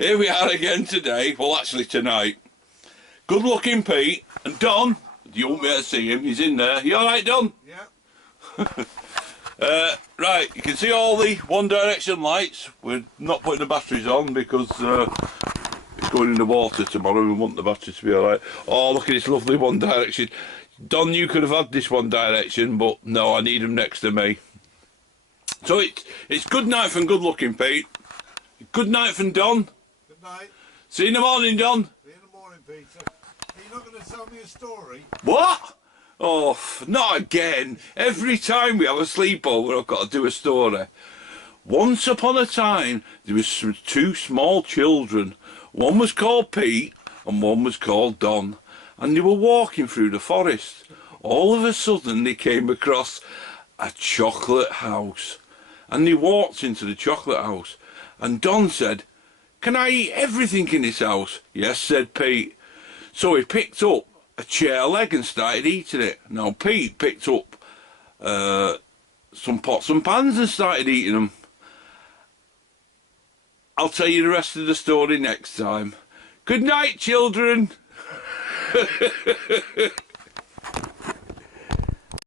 Here we are again today, well actually tonight. Good looking Pete and Don. You won't be able to see him, he's in there. You alright, Don? Yeah. Right, you can see all the One Direction lights. We're not putting the batteries on because it's going in the water tomorrow. We want the batteries to be alright. Oh, look at this lovely One Direction. Don, you could have had this One Direction, but no, I need them next to me. So it's good night from good looking Pete. Good night from Don. Good night. See you in the morning, Don. See you in the morning, Peter. Are you not going to tell me a story? What? Oh, not again. Every time we have a sleepover, I've got to do a story. Once upon a time, there was two small children. One was called Pete and one was called Don. And they were walking through the forest. All of a sudden, they came across a chocolate house. And they walked into the chocolate house. And Don said, "Can I eat everything in this house?" "Yes," said Pete. So he picked up a chair leg and started eating it. Now Pete picked up some pots and pans and started eating them. I'll tell you the rest of the story next time. Good night, children.